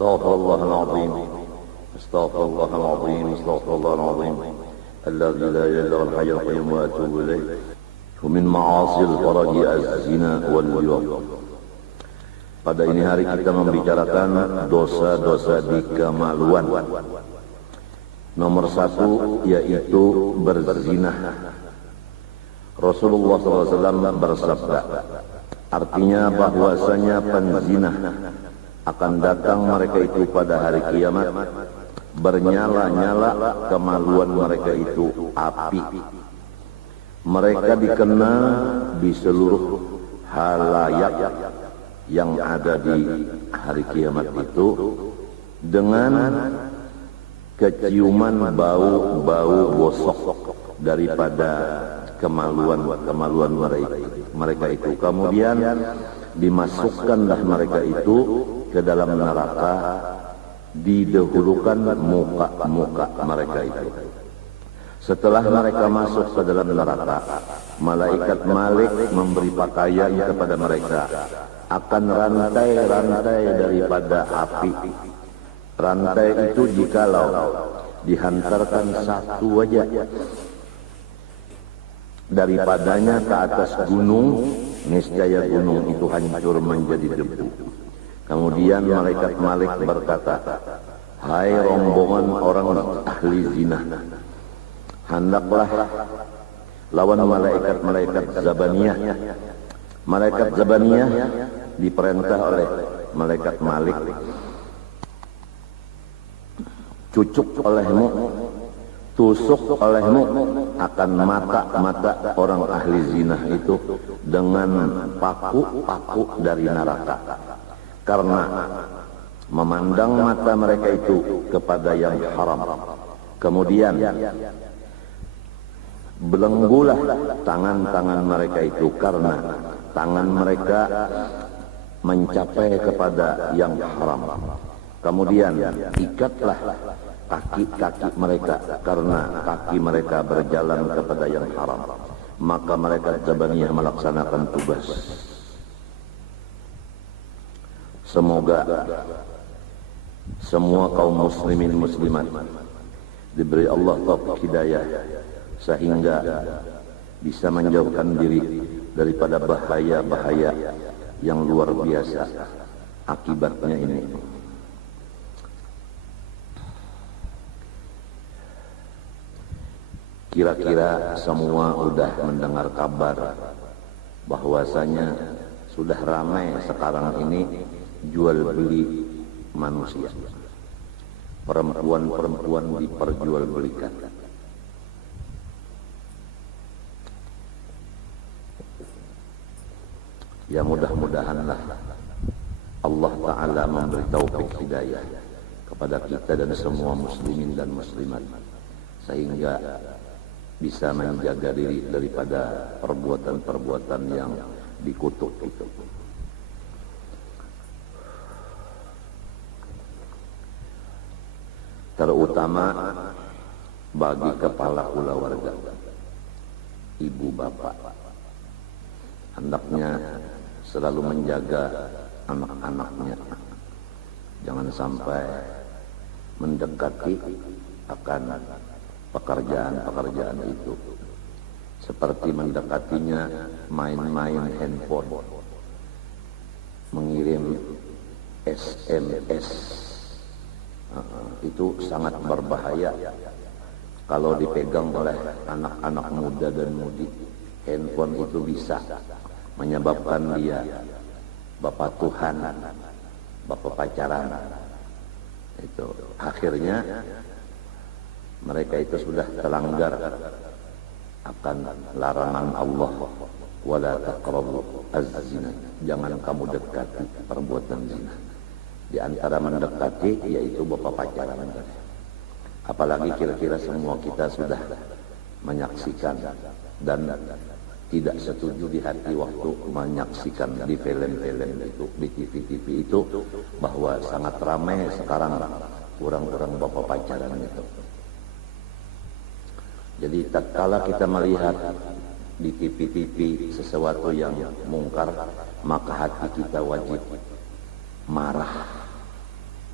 Astaghfirullahal azim. Astaghfirullahal azim. Astaghfirullahal azim. Alladzi la ilaha illa huwal hayyul qayyum wa atubu ilaih. Min ma'asil faraji az-zina wal liwat. Pada ini hari kita membicarakan dosa-dosa di kemaluan. Nomor 1 yaitu berzina. Rasulullah SAW bersabda, artinya bahwasanya penzina akan datang mereka itu pada hari kiamat, bernyala-nyala kemaluan mereka itu api. Mereka dikenal di seluruh halayak yang ada di hari kiamat itu dengan keciuman bau-bau bosok daripada kemaluan mereka itu. Kemudian dimasukkanlah mereka itu ke dalam neraka, didahulukan muka-muka mereka itu. Setelah mereka masuk ke dalam neraka, malaikat Malik memberi pakaian kepada mereka akan rantai-rantai daripada api. Rantai itu jikalau dihantarkan satu aja daripadanya ke atas gunung, niscaya gunung itu hancur menjadi debu. Kemudian malaikat Malik berkata, hai rombongan orang ahli zina, hendaklah lawan malaikat-malaikat Zabaniyah. Malaikat Zabaniyah diperintah oleh malaikat Malik, cucuk olehmu, tusuk olehmu akan mata-mata orang ahli zina itu dengan paku-paku dari neraka, karena memandang mata mereka itu kepada yang haram. Kemudian belenggulah tangan-tangan mereka itu karena tangan mereka mencapai kepada yang haram. Kemudian ikatlah kaki-kaki mereka karena kaki mereka berjalan kepada yang haram. Maka malaikat Zabaniyah melaksanakan tugas. Semoga semua kaum muslimin muslimat diberi Allah taufik hidayah sehingga bisa menjauhkan diri daripada bahaya-bahaya yang luar biasa akibatnya ini. Kira-kira semua sudah mendengar kabar bahwasanya sudah ramai sekarang ini jual beli manusia. Perempuan-perempuan diperjualbelikan. Ya mudah-mudahanlah Allah Ta'ala memberi taufik hidayah kepada kita dan semua muslimin dan muslimat, sehingga bisa menjaga diri daripada perbuatan-perbuatan yang dikutuk itu. Terutama bagi kepala keluarga, ibu bapak, hendaknya selalu menjaga anak-anaknya, jangan sampai mendekati akan pekerjaan-pekerjaan itu, seperti mendekatinya main-main handphone, mengirim SMS. Itu sangat berbahaya kalau dipegang oleh anak-anak muda dan mudi. Handphone itu bisa menyebabkan dia bapak Tuhan, bapak pacaran. Itu akhirnya mereka itu sudah terlanggar akan larangan Allah, wala taqrabu az-zina, jangan kamu dekati perbuatan zina. Di antara mendekati yaitu bapak pacaran. Apalagi kira-kira semua kita sudah menyaksikan dan tidak setuju di hati waktu menyaksikan di film-film itu, di TV-TV itu, bahwa sangat ramai sekarang orang-orang bapak pacaran itu. Jadi tatkala kita melihat di TV-TV sesuatu yang mungkar, maka hati kita wajib marah,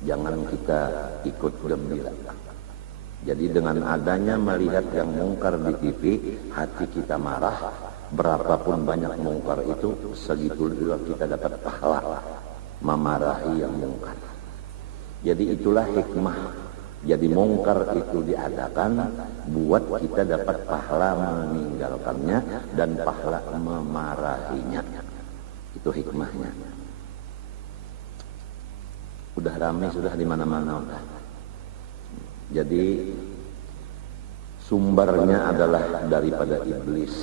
jangan kita ikut gembira. Jadi dengan adanya melihat yang mungkar di TV, hati kita marah, berapapun banyak mungkar itu, segitu juga kita dapat pahala memarahi yang mungkar. Jadi itulah hikmah. Jadi mungkar itu diadakan buat kita dapat pahala meninggalkannya dan pahala memarahinya. Itu hikmahnya. Udah ramai sudah di mana-mana udah. Jadi sumbernya adalah daripada iblis.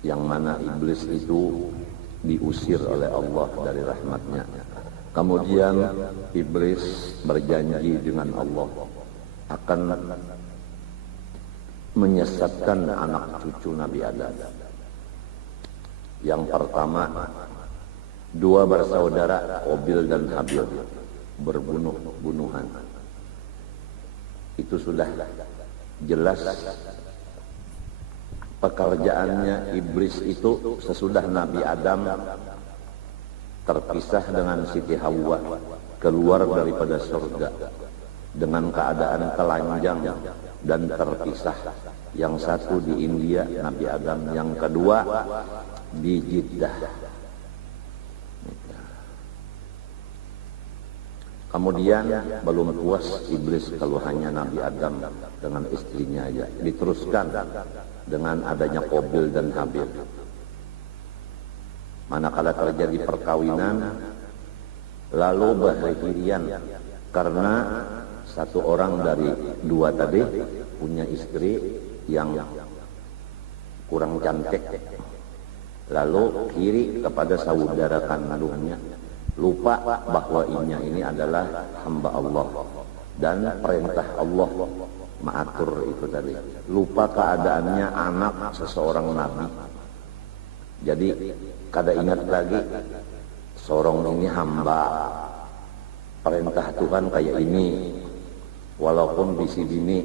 Yang mana iblis itu diusir oleh Allah dari rahmatnya. Kemudian iblis berjanji dengan Allah akan menyesatkan anak cucu Nabi Adam. Yang pertama, dua bersaudara Qabil dan Habil berbunuh-bunuhan. Itu sudah jelas pekerjaannya iblis itu sesudah Nabi Adam terpisah dengan Siti Hawa, keluar daripada surga dengan keadaan telanjang dan terpisah. Yang satu di India Nabi Adam, yang kedua di Jeddah. Kemudian belum puas iblis kalau hanya Nabi Adam dengan istrinya aja, diteruskan dengan adanya Qabil dan Habil. Manakala terjadi perkawinan, lalu berhirian karena satu orang dari dua tadi punya istri yang kurang cantik, lalu kiri kepada saudara kandungnya, lupa bahwa ini adalah hamba Allah dan perintah Allah mengatur itu tadi. Lupa keadaannya anak seseorang nabi. Jadi kada ingat lagi sorong ini hamba, perintah Tuhan kayak ini. Walaupun bisi bini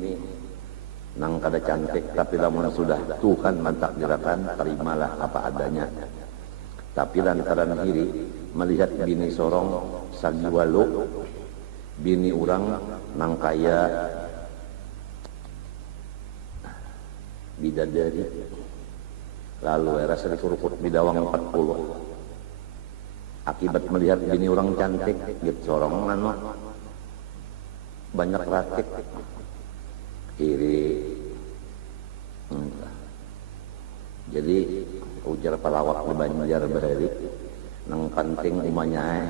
nang kada cantik, tapi lamun sudah Tuhan mentakdirkan, terimalah apa adanya. Tapi lantaran iri melihat bini sorong sagiwalu, bini orang nang kaya bidadari, lalu rasa dikurukut bidawang 40. Akibat melihat bini orang cantik, gitu sorong anu banyak ratik, iri. Jadi ujar pelawak di Banjar Bahari, nang penting umanya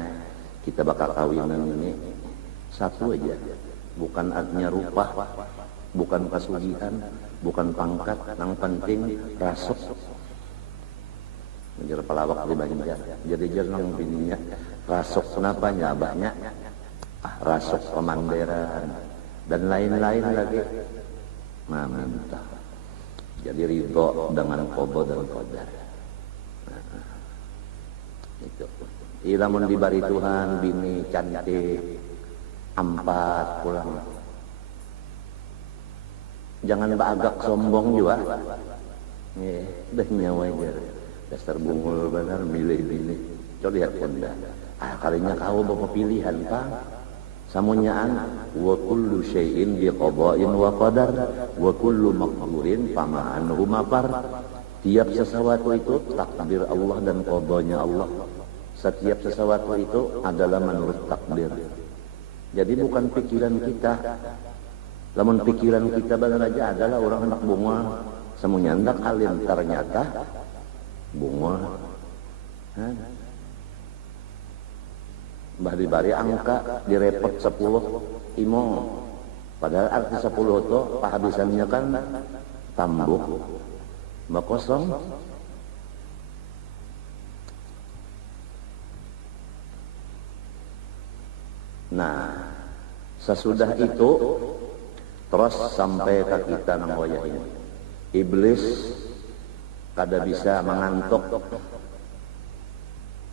kita bakal kawinan ini satu aja, bukan artinya rupa, bukan pesugihan, bukan pangkat, nang penting rasuk. Ujar pelawak di Banjar. Jadi jeneng bininya rasuk, kenapa nyabahnya rasuk pemanderan dan lain-lain lagi. Nah, minta jadi ridho dengan qada dan qadar. Itu. Ilamun dibari Tuhan bini cantik 4 pulang. Jangan bagak sombong juga. Dah nyawa aja. Dasar bungul benar milih-milih. Coba lihat pun dah. Kalinya kau bawa pilihan Pak. Samunyaan wa kullu syai'in biqada'in wa qadar wa kullu maqdurin fama anhu mafar. Tiap sesuatu itu takdir Allah dan qadanya Allah. Setiap sesuatu itu adalah menurut takdir. Jadi bukan pikiran kita. Lamun pikiran kita benar aja adalah orang hendak bunga, semuanya hendak alim, ternyata bunga. Mbah dibari angka direpot 10 imong. Padahal arti 10 itu pahabisannya kan tambuk. Mbak kosong. Nah, sesudah itu terus sampai ke kita nang wayah ini. Iblis kada bisa mengantuk,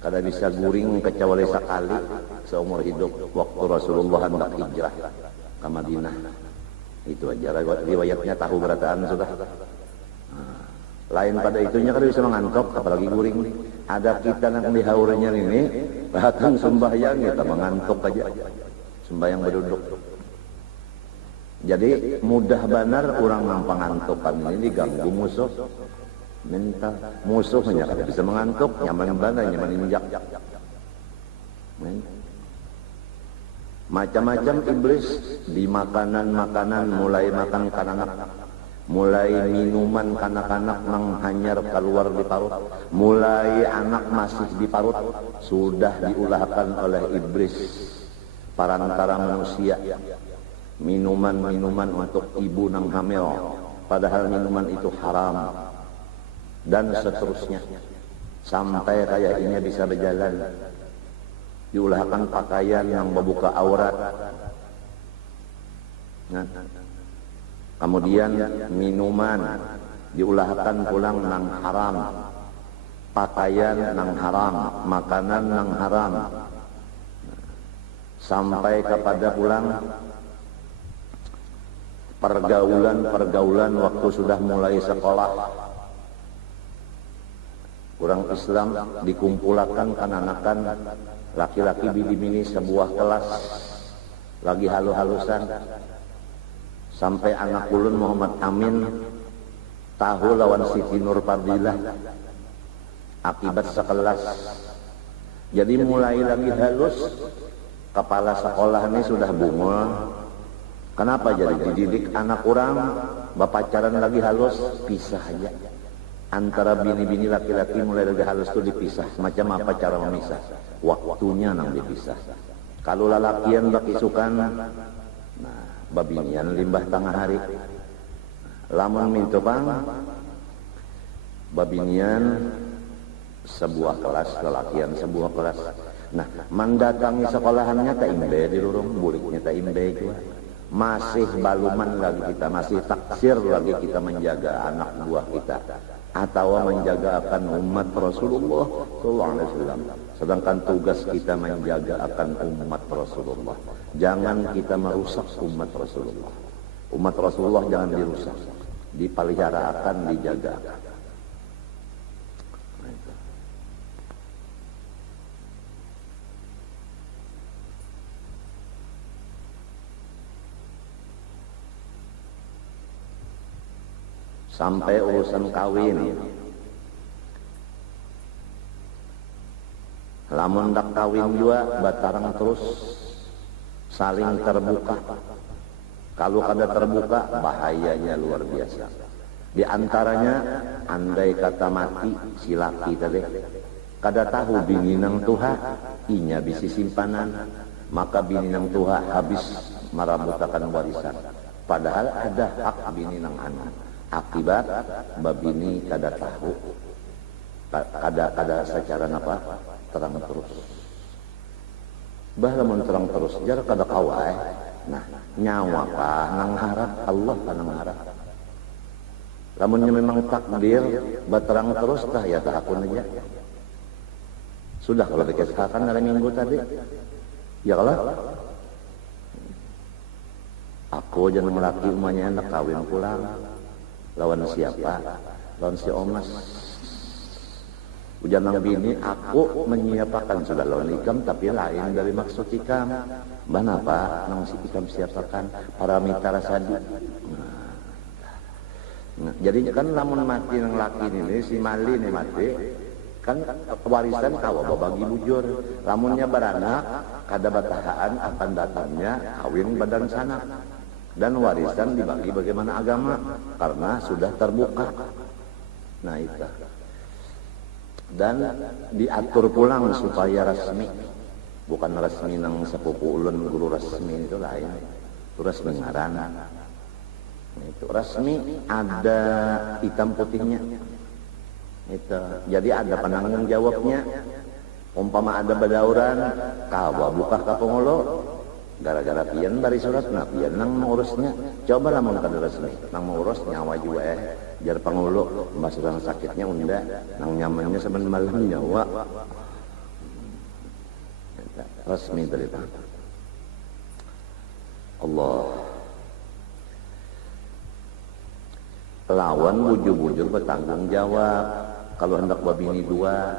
kada bisa guring kecuali sekali seumur hidup waktu Rasulullah hendak hijrah ke Madinah. Itu aja riwayatnya tahu berataan sudah. Lain pada itunya kada bisa mengantuk, apalagi guring. Ada kita yang dihaurnya ini Bahkan sembahyang kita mengantuk aja, sembahyang berduduk. Jadi mudah benar orang yang pengantukan ini diganggu musuh. Minta musuhnya kada bisa mengantuk, nyaman benar, nyaman injak. Macam-macam iblis di makanan-makanan, mulai makan kanak-kanak, mulai minuman kanak-kanak menghanyar keluar di parut, mulai anak masih di parut sudah diulahkan oleh iblis parantara manusia. Minuman-minuman untuk ibu nang hamil, padahal minuman itu haram, dan seterusnya sampai kayak ini bisa berjalan. Diulahkan pakaian yang membuka aurat. Nah, kemudian minuman diulahkan pulang nang haram, pakaian nang haram, makanan nang haram, sampai kepada pulang pergaulan waktu sudah mulai sekolah. Orang Islam dikumpulkan kananakan laki-laki bini-bini sebuah kelas lagi halu-halusan, sampai anak ulun Muhammad Amin tahu lawan Siti Nur Fadilah akibat sekelas. Jadi mulai lagi halus, kepala sekolah ini sudah bunga. Kenapa jadi dididik anak orang bapacaran lagi halus, pisah aja. Antara bini-bini laki-laki mulai lagi halus itu dipisah. Macam apa cara memisah? Waktunya nang dipisah. Kalau lalakian baki sukan, nah babinian limbah tengah hari. Lamun minto bang, babinian sebuah kelas, lalakian sebuah kelas. Nah, mendatangi sekolahannya tak imbe di lurung, buliknya tak imbe juga. Masih baluman lagi kita, masih taksir lagi kita menjaga anak buah kita, atau menjaga akan umat Rasulullah SAW. Sedangkan tugas kita menjaga akan umat Rasulullah. Jangan kita merusak umat Rasulullah. Umat Rasulullah jangan dirusak, dipelihara akan, dijaga. Sampai urusan kawin, lamun dak kawin juga batarang terus saling terbuka. Kalau kada terbuka bahayanya luar biasa. Di antaranya andai kata mati si laki tadi, kada tahu bini nang tuha inya bisi simpanan, maka bini nang tuha habis marabutakan warisan. Padahal ada hak bini nang anak. Akibat babini kada tahu, kada secara apa terang terus. Bah lamun terang terus jar kada kawai. Nah, nyawa kah nang harap Allah kah nang harap. Lamunnya memang takdir baterang terus tah ya takun aja. Sudah kalau dikisahkan dalam minggu tadi. Ya kalau aku jangan melaki umanya anak kawin pulang. Lawan siapa? Lawan si Omas. Ujian nang bini, aku menyiapakan sudah lawan ikam, tapi lain dari maksud ikam. Banapa nang si ikam siapakan para mitra sadi. Nah, jadi kan lamun mati nang laki ini, si Mali ini mati, kan warisan kawa bagi bujur. Lamunnya beranak, kada batahaan akan datangnya kawin badan sanak. Dan warisan dibagi bagaimana agama, karena sudah terbuka. Nah itu. Dan diatur pulang supaya resmi, bukan resmi nang sepupu ulun guru resmi itu lain. Itu resmi ngaran. Itu resmi ada hitam putihnya. Itu. Jadi ada penanggung jawabnya. Umpama ada badauran, kawa buka ka pengolo. Gara-gara pian bari surat, nah pian nang mengurusnya. Coba lah mau kada resmi, nang mengurus nyawa juga jar pangulu, mbak sedang sakitnya unda, nang nyamannya seben malam nyawa. Resmi dari Allah. Lawan bujur-bujur bertanggung jawab. Kalau hendak babini dua,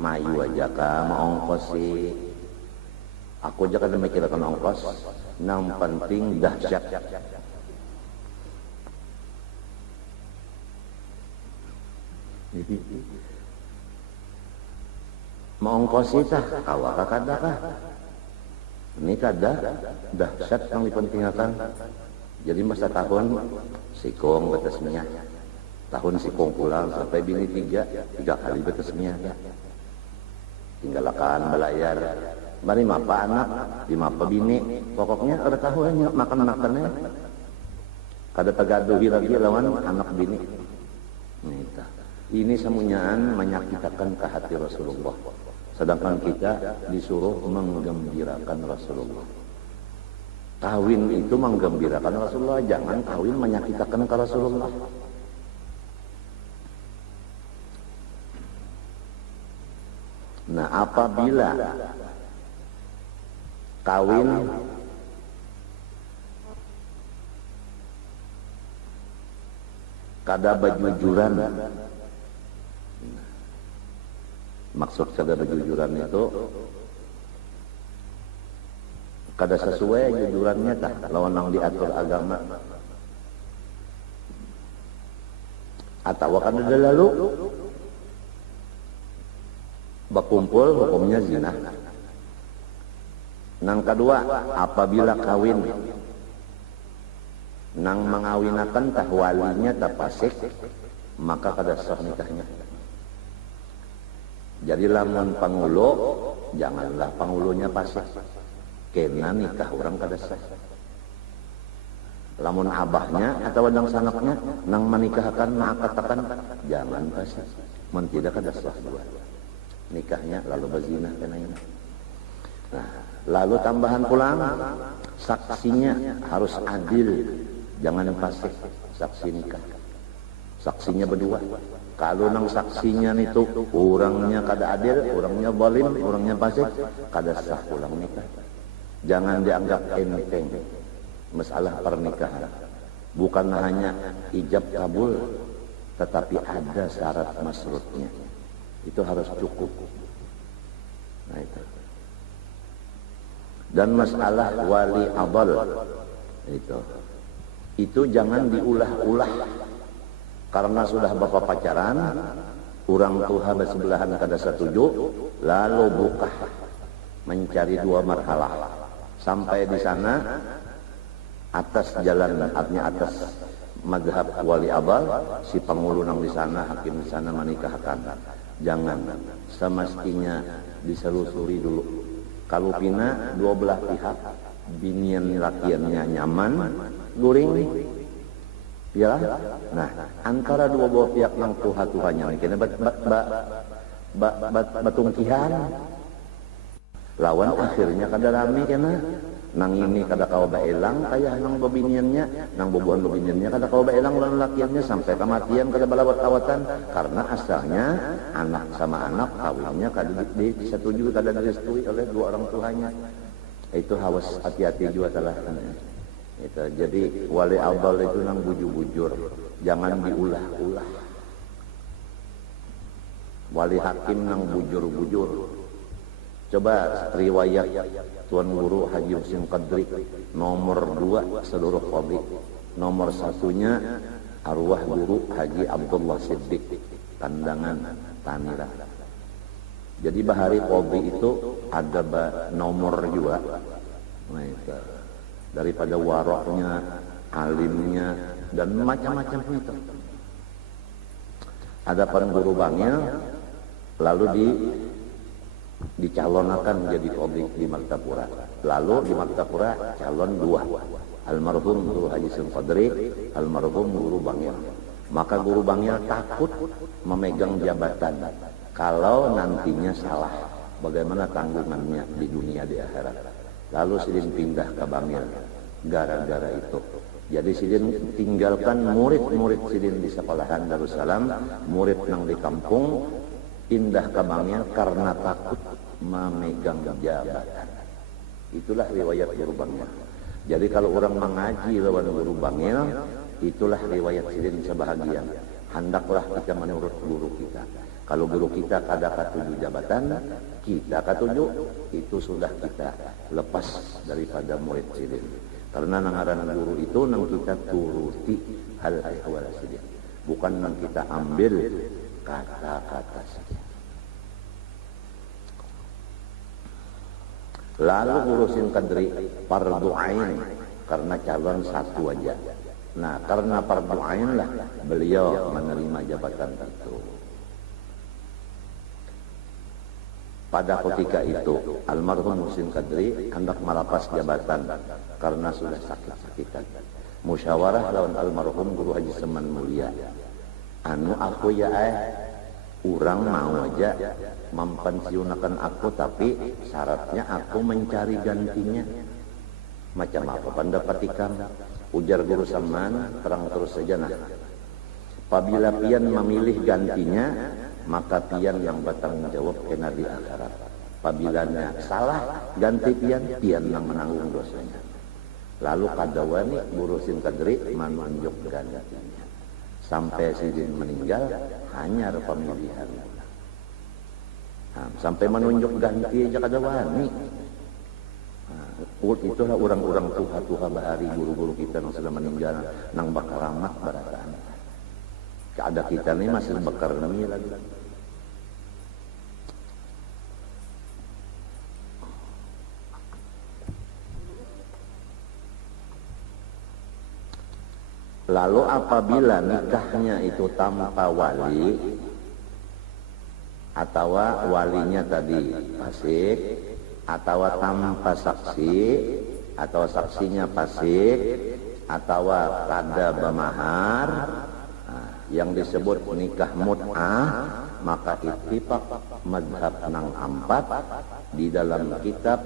mayu aja ka maongkos sih. Aku aja kan mikirkan ongkos, yang penting dahsyat. Maongkos itu kawaka kada kah? Ini kada dahsyat yang dipentingkan. Jadi masa tahun sikong betasnya, tahun sikong pulang sampai bini tiga kali betasnya. Tinggalkan belayar, bari mapa anak, di mapa bini, pokoknya ada tahunnya makan-makannya. Kada tagaduhi lagi lawan anak bini. Ini semuanyaan menyakitkan ke hati Rasulullah. Sedangkan kita disuruh menggembirakan Rasulullah. Kawin itu menggembirakan Rasulullah, jangan kawin menyakitkan ke Rasulullah. Nah, apabila kawin kada bajujuran, maksud kada bajujuran itu kada sesuai jujurannya tak lawan yang diatur agama, atau kada lalu berkumpul hukumnya zina. Nang kedua, apabila kawin nang mengawinakan tah walinya tah pasik, maka kada sah nikahnya. Jadi lamun pangulo, janganlah pangulunya pasik, kena nikah orang kada sah. Lamun abahnya atau wadang sanaknya nang menikahkan mengakatakan, jangan pasik, men tidak kada sah dua nikahnya, lalu berzina kena ini. Nah, lalu tambahan pulang, saksinya harus adil, jangan fasik saksi nikah. Saksinya berdua. Kalau nang saksinya itu orangnya kada adil, orangnya zalim, orangnya fasik, kada sah pulang nikah. Jangan dianggap enteng masalah pernikahan. Bukan hanya ijab kabul, tetapi ada syarat masrutnya. Itu harus cukup. Nah, dan masalah wali abal itu jangan diulah-ulah, karena sudah bapak pacaran, orang tua bersebelahan kada setuju, lalu buka mencari dua marhalah sampai di sana atas jalan, artinya atas mazhab wali abal, si pengulunang di sana, hakim di sana menikahkan. Jangan, semestinya diselusuri dulu. Kalau pina dua belah pihak, binian lakiannya nyaman, guring, ya. Nah, antara dua belah pihak yang tuha-tuhanya, kena batungkihan, lawan akhirnya kada rame kena. Nang ini kada kawa baelang kaya nang babiniannya, nang bobohan babiniannya kada kawa baelang lawan lakiannya sampai kematian kada balawat-awatan, karena asalnya anak sama anak kawinnya kada disetujui, kada direstui oleh dua orang tuanya. Itu hawas hati-hati juga salah. Itu jadi wali abal itu nang bujur-bujur, jangan diulah-ulah. Wali hakim nang bujur-bujur. Coba riwayat Tuan Guru Haji Husin Qadri nomor 2 seluruh qadhi. Nomor 1-nya arwah Guru Haji Abdullah Siddiq Kandangan Tanira. Jadi bahari qadhi itu ada nomor juga. Nah, itu. Daripada waroknya, alimnya, dan macam-macam itu. Ada para guru bangil lalu dicalonkan menjadi qadhi di Martapura. Lalu di Martapura calon 2, almarhum Guru Haji Husin Qadri, almarhum Guru Bangil. Maka Guru Bangil takut memegang jabatan kalau nantinya salah, bagaimana tanggungannya di dunia di akhirat. Lalu sidin pindah ke Bangil gara-gara itu. Jadi sidin tinggalkan murid-murid sidin di sekolahan Darussalam, murid nang di kampung, pindah ke Bangil karena takut memegang jabatan. Itulah riwayat Guru Bangil. Jadi kalau orang mengaji lawan Guru Bangil, itulah riwayat sidin sebahagian. Hendaklah kita menurut guru kita. Kalau guru kita kada katuju jabatan, kita katuju, itu sudah kita lepas daripada murid sidin. Karena nangaran guru itu nang kita turuti hal ahwal sidin, bukan nang kita ambil kata-kata saja. Lalu urusin kadri fardu ain karena calon satu aja. Nah, karena fardu ain lah beliau menerima jabatan itu. Pada ketika itu almarhum Muhsin Kadri hendak melepas jabatan karena sudah sakit-sakitan. Musyawarah lawan almarhum Guru Haji Seman Mulia. Anu aku ya urang mau aja mempensiunakan aku, tapi syaratnya aku mencari gantinya. Macam apa pendapat ikam? Ujar Guru Seman, terang terus saja nah. Apabila pian memilih gantinya, maka pian yang bertanggung jawab kena di akhirat. Apabila salah ganti pian yang menanggung dosanya. Lalu kadawani ngurusin Kadri menunjuk gantinya. Sampai sidin meninggal hanya pemilihan. Nah, sampai menunjuk ganti aja kadawani. Nah, itulah orang-orang tuha-tuha bahari guru-guru kita yang sudah meninggal nang bakaramat barataan. Keada kita ini masih bekerni lagi. Lalu apabila nikahnya itu tanpa wali atau walinya tadi fasik atau tanpa saksi atau saksinya fasik atau kada bermahar, yang disebut nikah mut'ah, maka ittifaq mazhab nang ampat di dalam kitab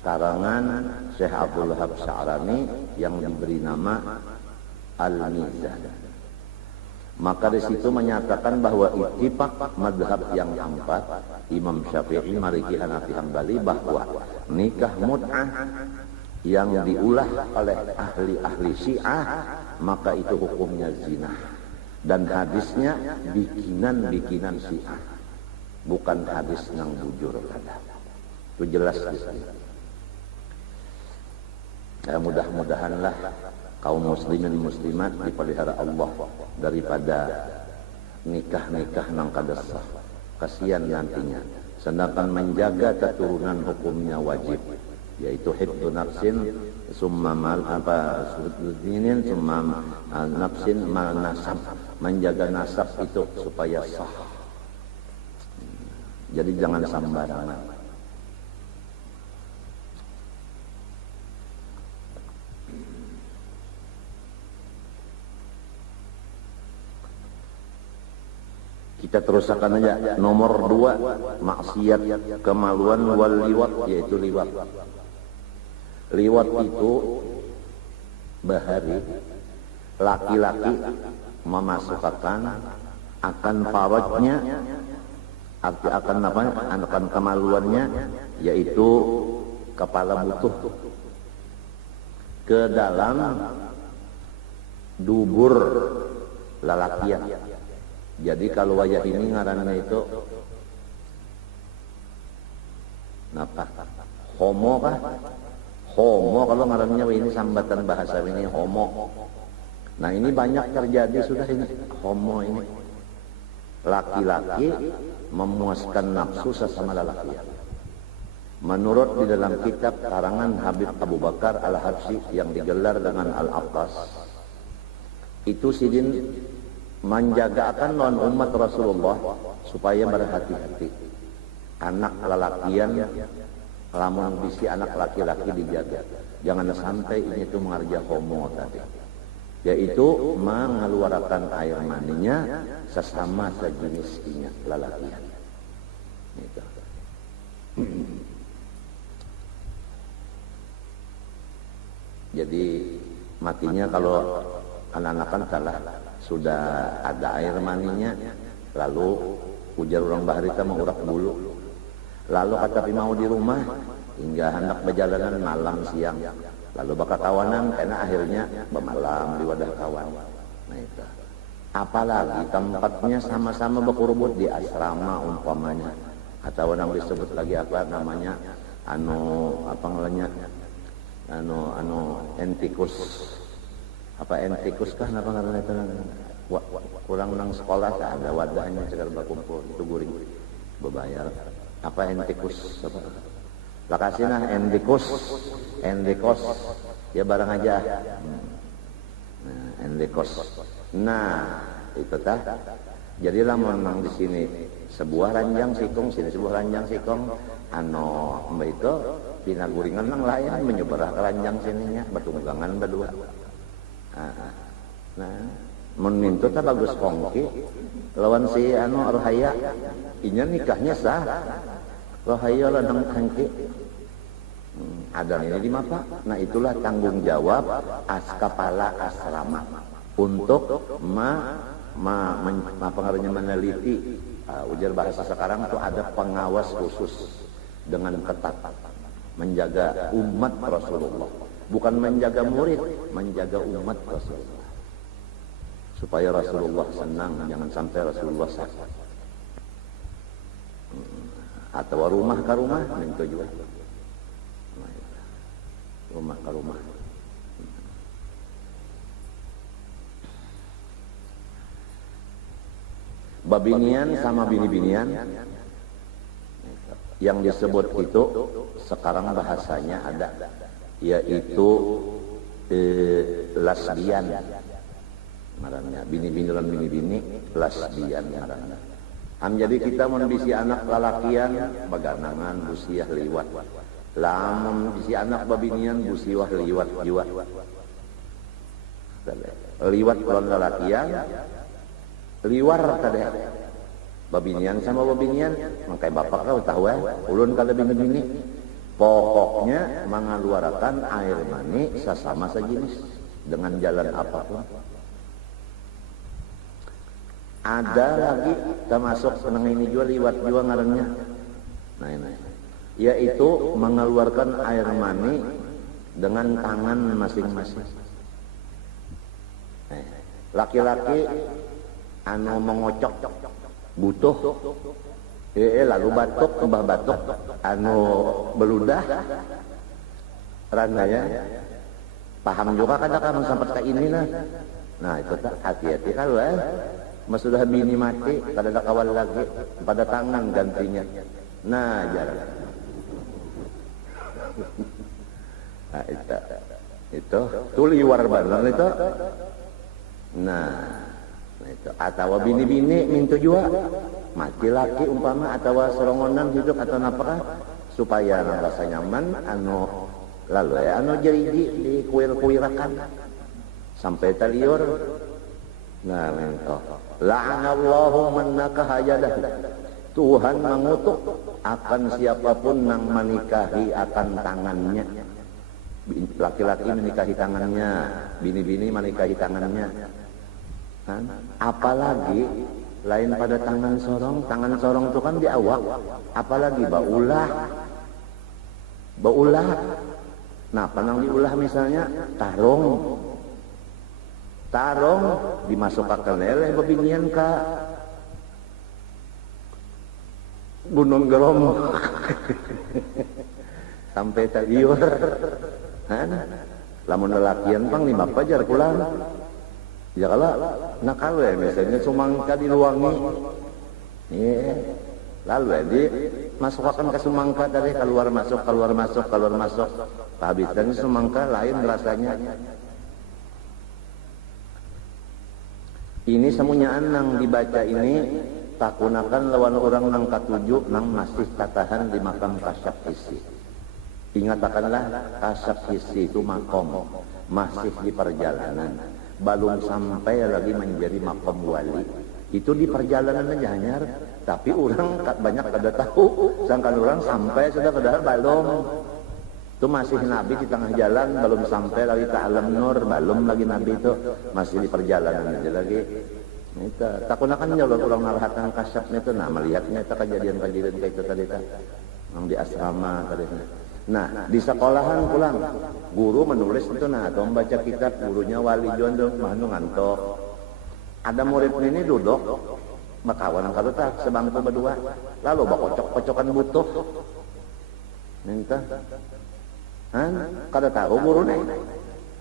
karangan Syekh Abdul Wahab Sya'rani yang diberi nama Al-Mizan. Maka di situ menyatakan bahwa ittifaq mazhab yang ampat Imam Syafi'i, Maliki, Hanafi, Hambali, bahwa nikah mut'ah yang diulah oleh ahli-ahli Syiah maka itu hukumnya zina. Dan hadisnya bikinan Syiah, bukan hadis yang bujur kada. Itu jelas di sini. Ya, mudah-mudahanlah kaum muslimin muslimat dipelihara Allah daripada nikah-nikah nang kada sah. Kasihan nantinya. Sedangkan menjaga keturunan hukumnya wajib, yaitu hifdzu nafsin summa mal apa sudinin summa nafsin mal nasab. Menjaga nasab itu supaya sah. Jadi jangan sembarangan. Kita teruskan aja. Nomor 2, maksiat kemaluan wal liwat, yaitu liwat. Liwat itu bahari laki-laki memasukkan akan parotnya, arti akan apa? Akan kemaluannya, yaitu kepala butuh ke dalam dubur lalakian. Jadi kalau wayah ini ngarannya itu napa? Homo kah? Homo kalau ngarannya ini sambatan bahasa ini homo. Nah ini banyak terjadi sudah ini homo ini. Laki-laki memuaskan nafsu sesama lelaki. Menurut di dalam kitab karangan Habib Abu Bakar Al-Habsyi yang digelar dengan Al-Abbas, itu sidin menjagakan non umat Rasulullah supaya berhati-hati. Anak lelakian, lamun bisi anak laki-laki dijaga. Jangan sampai ini itu mengarja homo tadi. Yaitu mengeluarkan air maninya sesama sejenisnya lelakian. Gitu. Jadi matinya kalau anak-anak salah sudah ada air maninya, lalu ujar orang baharita mengurak bulu, lalu kata mau di rumah hingga hendak berjalanan malam siang, lalu bakal kawanan karena akhirnya bermalam di wadah kawan. Nah itu apalagi tempatnya sama-sama berkurubut di asrama umpamanya, atau yang disebut lagi apa namanya, apa namanya, entikus, apa entikus kah apa ngaranna itu, kurang nang sekolah tak ada wadahnya segar berkumpul itu guring bebayar, apa entikus apa lakasina endikos ya barang aja. Nah, endikos. Nah, itu tah. Jadilah menang di sini sebuah ranjang sikong, sini sebuah ranjang sikong, mbak itu pina guringan nang layan menyeberah ke ranjang sininya bertunggangan berdua. Nah, menintu tak bagus kongki lawan si Rohaya, inya nikahnya sah. Rohaya ladang kongki. Ada ini di mapa. Nah, itulah tanggung jawab kepala asrama untuk pengaruhnya meneliti. Ujar bahasa sekarang itu ada pengawas khusus dengan ketat menjaga umat Rasulullah, bukan menjaga murid, menjaga umat Rasulullah supaya Rasulullah senang, jangan sampai Rasulullah sakit. Atau rumah ke rumah itu juga, rumah ke rumah. Babinian sama bini-binian yang disebut itu sekarang bahasanya ada, yaitu lesbian ngaranna, bini-bini dan bini-bini lesbian ngaranna. Jadi kita mun bisi anak lalakian baganangan busiah liwat, lamun bisi anak babinian busiah liwat jiwa, liwat kalau lalakian liwar tadi babinian sama babinian mangkai bapak kau tahu ulun kada bini-bini pokoknya mengeluarkan air mani sesama sejenis dengan jalan apapun. Ada lagi termasuk senang ini juga liwat juga ngarannya, nah ini yaitu mengeluarkan air mani dengan tangan masing-masing. Laki-laki mengocok butuh lalu batuk kembah batuk beludah randanya paham juga kadang-kadang sampai ke ini lah. Nah itu tak hati-hati kalau sudah bini mati kada ada kawal lagi pada tangan gantinya. Nah jarang. Nah itu tuh liwar bener itu. Nah itu atau bini-bini minta juga mati laki umpama atau serongonan hidup atau napakah supaya rasa nyaman lalu jadi di kuir-kuirakan sampai taliur. Nah itu la'anallahu man nakaha yadah, Tuhan mengutuk akan siapapun yang menikahi akan tangannya. Laki-laki menikahi tangannya, bini-bini menikahi tangannya. Apalagi lain pada tangan sorong itu kan di awak, apalagi baulah. Nah panang diulah misalnya tarong dimasukkan oleh babinian ka gunung gerom sampai taliur. Lamun lelakian pang 5 pajar pulang. Ya kalau nakal misalnya sumangka diluangi, lalu di masukkan ke sumangka dari keluar masuk. Kehabisan sumangka lain rasanya. Ini semuanya nang dibaca ini takunakan lawan orang nang katujuh nang masih tatahan di makam kasyaf isi. Ingatkanlah kasyaf isi itu makom masih di perjalanan. Belum sampai lagi menjadi makam wali. Itu di perjalanan aja hanyar, tapi orang banyak kada tahu. Sangkan orang sampai sudah padahal belum. Itu masih Nabi di tengah jalan, belum sampai lagi ke alam nur, belum lagi Nabi itu masih di perjalanan aja lagi. Itu takunakan jauh orang narhatan kasyafnya itu, nah melihatnya itu kejadian-kejadian kayak itu tadi yang di asrama tadi. Nah di sekolahan pulang guru menulis itu atau membaca kitab, gurunya wali jondo manu ngantok Ada murid ini duduk bakawan kalau tak sebangku berdua, lalu bakocok-kocokan butuh minta kada tahu guru nih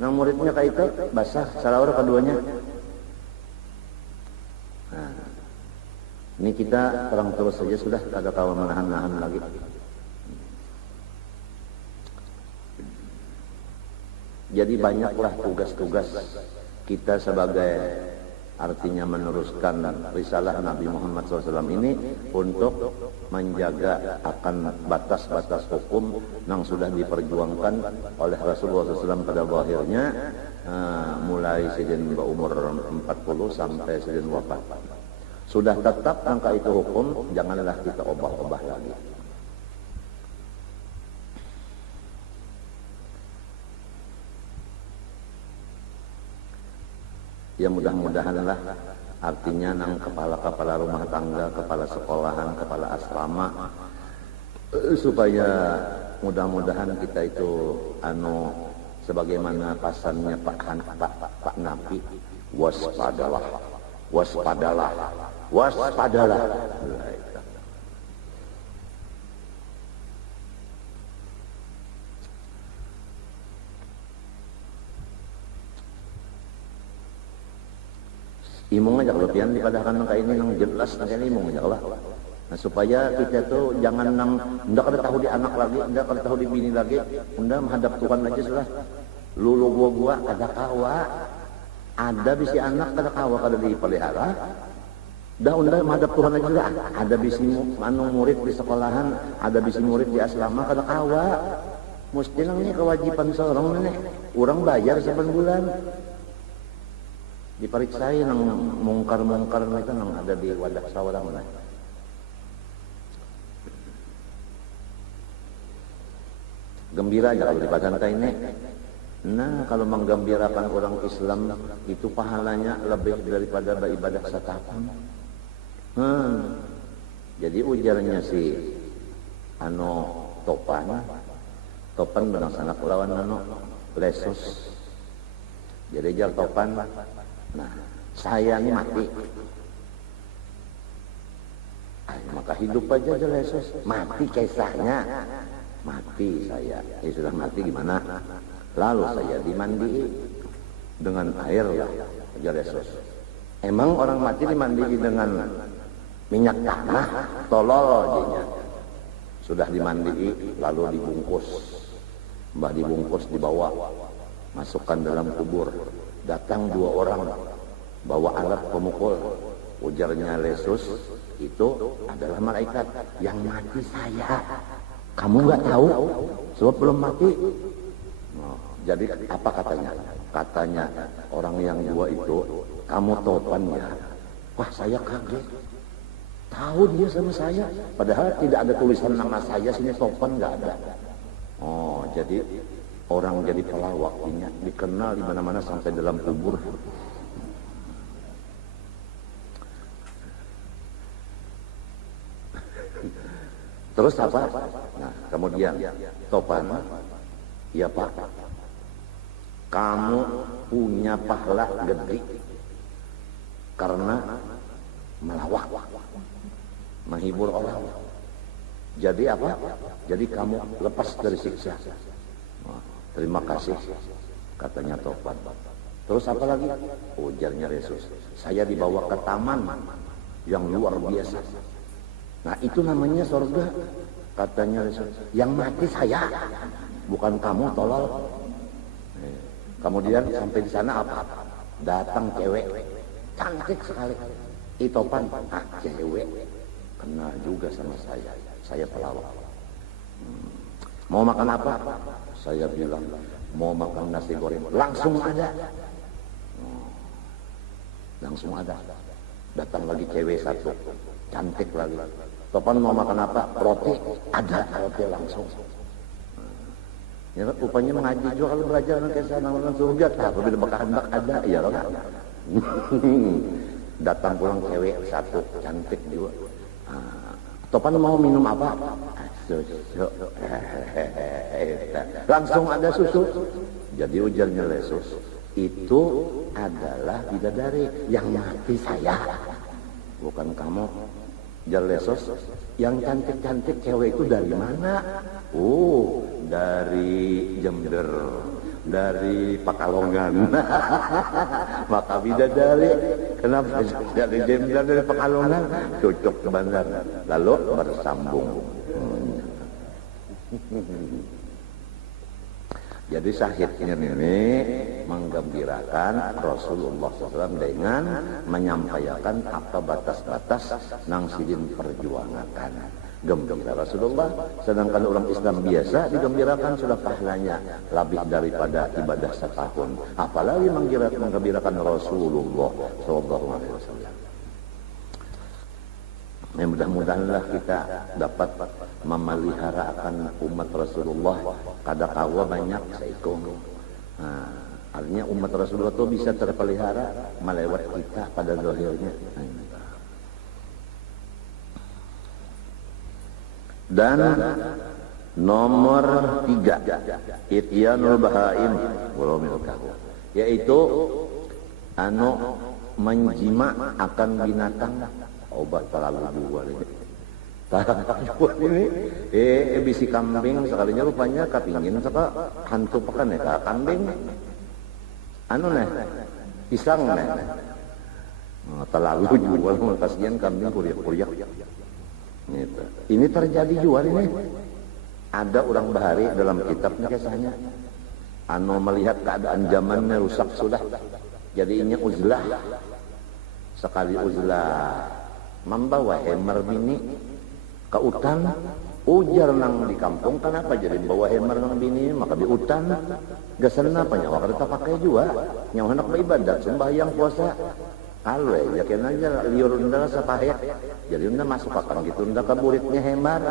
nang muridnya kayak itu basah salawar keduanya. Nah, ini kita orang terus saja sudah kada tahu menahan-nahan lagi. Jadi banyaklah tugas-tugas kita sebagai artinya meneruskan risalah Nabi Muhammad SAW ini untuk menjaga akan batas-batas hukum yang sudah diperjuangkan oleh Rasulullah SAW pada akhirnya mulai sejak umur 40 sampai sejak wafat. Sudah tetap angka itu hukum, janganlah kita obah-obah lagi. Ya mudah-mudahanlah artinya nang kepala-kepala rumah tangga, kepala sekolahan, kepala asrama supaya mudah-mudahan kita itu sebagaimana pasannya Pak Nabi, waspadalah, waspadalah, waspadalah. Imung aja kalau pian dipadahkan nang kayak ini nang jelas nang kayak imung aja lah. Nah supaya kita tuh jangan nang ndak ada tahu di anak lagi, ndak ada tahu di bini lagi, unda menghadap Tuhan aja sudah. Lulu gua kada kawa, ada bisi anak kada kawa kada dipelihara. Dah unda menghadap Tuhan aja sudah. Ada bisi murid di sekolahan, ada bisi murid di asrama kada kawa. Mesti nang ini kewajiban seorang nih. Orang bayar sebulan bulan. Diperiksain nang mungkar-mungkar itu nang ada di wadah sawarang lah. Gembira aja kalau di Basantai ini. Nah kalau menggembirakan orang Islam itu pahalanya lebih daripada beribadah setahun. Jadi ujarnya si Topan benang sanak lawan Lesus. Jadi jar Topan. Nah, saya ini mati. Maka hidup aja Yesus. Mati kisahnya. Mati saya. Ya sudah mati gimana? Lalu saya dimandi dengan air lah. Yesus. Emang orang mati dimandi dengan minyak tanah, tolol jadinya. Sudah dimandi lalu dibungkus. Mbah dibungkus dibawa. Masukkan dalam kubur. Datang dua orang bawa alat pemukul. Ujarnya Yesus, itu adalah malaikat yang mati saya. Kamu nggak tahu sebab belum mati. Jadi apa katanya? Katanya orang yang dua itu, kamu Topan ya? Wah saya kaget. Tahu dia sama saya. Padahal tidak ada tulisan nama saya sini Topan nggak ada. Oh jadi orang jadi pelawak ini dikenal di mana-mana sampai dalam kubur. Terus apa? Nah, kemudian Topan, ya Pak, kamu punya pahala gede karena melawak, menghibur orang. Jadi apa? Jadi kamu lepas dari siksa. Terima kasih, katanya Topan. Terus apa lagi? Ujarnya Yesus, saya dibawa ke taman yang luar biasa. Nah itu namanya surga, katanya Yesus. Yang mati saya, bukan kamu tolol. Kemudian sampai di sana apa? Datang cewek, cantik sekali. Topan, cewek, kenal juga sama saya pelawak. Mau makan apa? Saya bilang, mau makan nasi goreng. Langsung ada. Langsung ada. Datang lagi cewek satu. Cantik lagi. Topan mau makan apa? Roti. Ada roti langsung. Ya, rupanya mengaji juga kalau belajar ke sana orang surga. Tapi bila bakal-bakal ada. Ya kan? Datang pulang cewek satu. Cantik juga. Topan mau minum apa? Susu. Langsung ada susu. Jadi ujarnya Yesus, itu adalah bidadari. Yang mati saya, bukan kamu. Jalesos, yang cantik-cantik cewek itu dari mana? Oh, dari Jember, dari Pekalongan. Maka bidadari, kenapa dari Jember, dari Pekalongan? Cocok ke bandar, lalu bersambung. Jadi syahidnya ini menggembirakan Rasulullah SAW dengan menyampaikan apa batas-batas nang sidin perjuangan. Gembira Rasulullah, sedangkan orang Islam biasa digembirakan sudah pahalanya lebih daripada ibadah setahun. Apalagi menggembirakan Rasulullah SAW. Mudah-mudahanlah kita dapat memeliharakan umat Rasulullah. Kada kawa banyak seikung. Artinya umat Rasulullah itu bisa terpelihara melewat kita pada zahirnya. Dan nomor 3, ityanul bahaim walomil kahu, yaitu menjima akan binatang. Obat terlalu dua ini. Bisi kambing sekalinya rupanya kapingin saka hantu pekan ya kambing. Pisang terlalu jual kasihan kambing kuriak-kuriak. Gitu. Ini terjadi jual ini. Ada orang bahari dalam kitabnya kisahnya. Melihat keadaan zamannya rusak sudah. Jadinya uzlah. Sekali uzlah membawa hemer bini ke hutan, ujar nang di kampung. Kenapa jadi bawa hemer nang bini? Maka di hutan gasan apa nyawa kita pakai juga nyawa hendak beribadat sembahyang puasa kalau ya kena aja liur unda sapahek jadi unda masuk akan gitu unda kaburitnya hemer.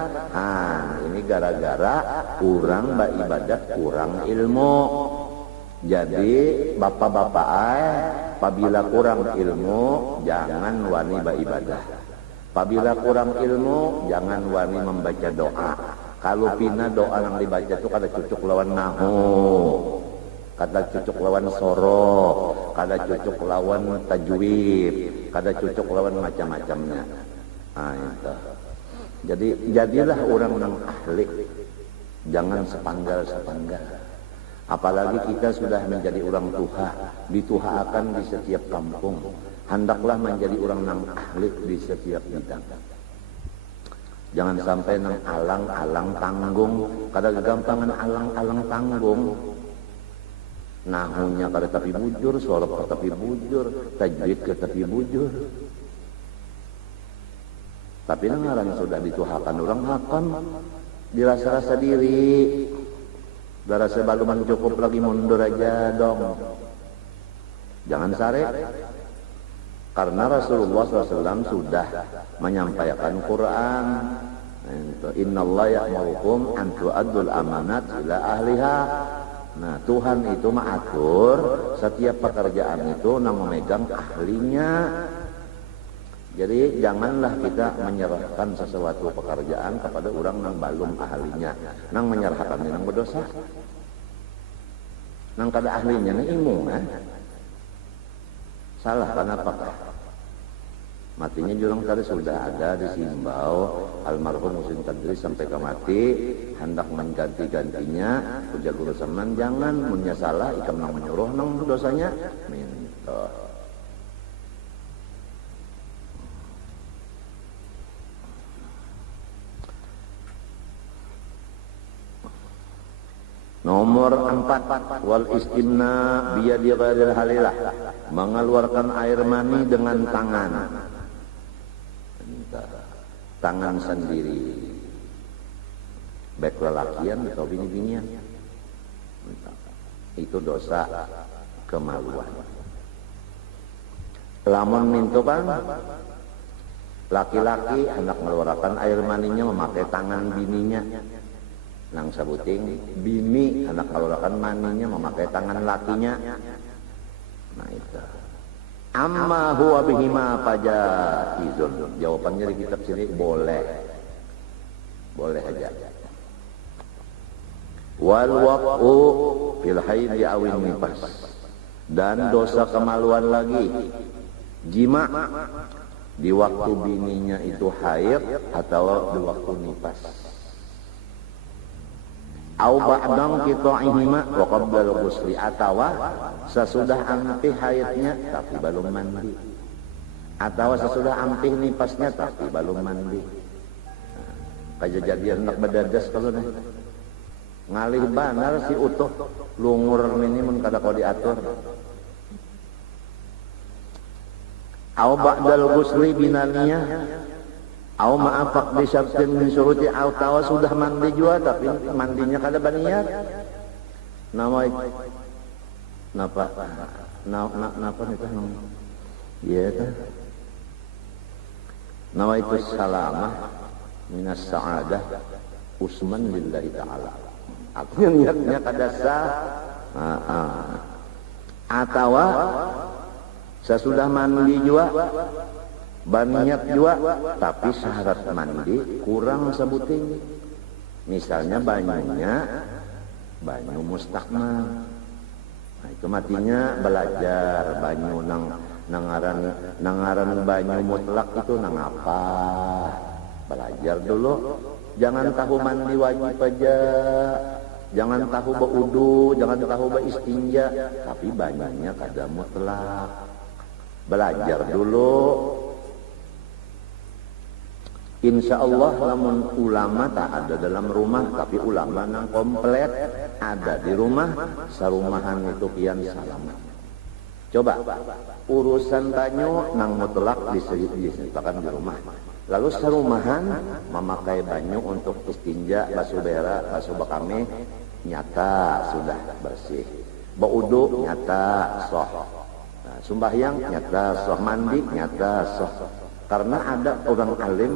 Ini gara-gara kurang beribadat, kurang ilmu. Jadi bapak-bapak apabila kurang ilmu jangan wani beribadah. Apabila kurang ilmu jangan wani membaca doa. Kalau pina doa yang dibaca itu kada cucuk lawan nahu, kada cucuk lawan soro, kada cucuk lawan tajwid, kada cucuk lawan macam-macamnya. Itu. Jadi jadilah orang yang ahli, jangan sepanggal-sepanggal. Apalagi kita sudah menjadi orang tuha, dituhaakan di setiap kampung. Hendaklah menjadi orang yang ahli di setiap bidang. Jangan sampai nang alang-alang tanggung. Kada gagampangan alang-alang tanggung. Nahunya kada tapi bujur, sorok kada tapi bujur, tajwid kada tapi bujur. Tapi nangaran sudah dituhakan orang akan dirasa-rasa diri. Darasa baluman cukup lagi mundur aja dong. Jangan sare. Karena Rasulullah SAW sudah menyampaikan Quran. Innallaha ya'murukum an tu'addul amanat ila ahliha. Nah, Tuhan itu mengatur setiap pekerjaan itu nang memegang ahlinya. Jadi janganlah kita menyerahkan sesuatu pekerjaan kepada orang nang balum ahlinya. Nang menyerahkannya nang berdosa. Nang kada ahlinya nang imung salah kenapa? Matinya jurang tadi sudah ada disimbau almarhum Musin Kadri sampai ke mati hendak mengganti-gantinya puja guru seman jangan punya salah ikam nang menyuruh nang dosanya minta. Nomor 4, wal istimna biyadi ghairil halilah, mengeluarkan air mani dengan tangan sendiri, baik lelakian atau bini-binian. Itu dosa kemaluan. Lamun mintukan laki-laki hendak mengeluarkan air maninya memakai tangan bininya. Nang sabuting bini anak kalurakan maninya memakai tangan lakinya. Nah itu. Amma huwa bihima fajaizun. Jawabannya di kitab sini boleh. Boleh aja. Wal waqu fil haidhi awin nifas. Dan dosa kemaluan lagi, jima di waktu bininya itu haid atau di waktu nifas. Au ba'dam qita'ihima wa qabla al-ghusli, atau sesudah ampih haidnya tapi belum mandi, atau sesudah ampih nifasnya tapi belum mandi. Kejadian nak badadas kalau nih ngalih banar si utuh lungur ini mun kada kau diatur. Au ba'dal ghusli binaniyah, au ma'afaq bi syartin min syuruti, au tawa sudah mandi juga tapi mandinya kada baniat. Napa nih tah? Iya tah. Nawaitu salamah minas sa'adah usman lillahi ta'ala. Aku niatnya kada sah. Atawa sesudah mandi juga baniat juga tapi syarat mandi kurang sebuting. Misalnya banyunya banyu mustakmal. Nah, itu matinya belajar banyu nangaran banyu mutlak itu nang apa? Belajar dulu. Jangan tahu mandi wajib aja, jangan tahu berwudu, jangan tahu beristinja, tapi banyaknya kada mutlak. Belajar dulu. Insya Allah lamun ulama tak ada dalam rumah, tapi ulama nang komplit ada di rumah, sarumahan itu kian salamat. Coba urusan banyu nang mutlak disediakan di rumah. Lalu sarumahan memakai banyu untuk istinja, basuh berak, basuh bakame, nyata sudah bersih. Berwudu nyata sah. Nah, sembahyang nyata sah, mandi nyata sah. Karena ada orang alim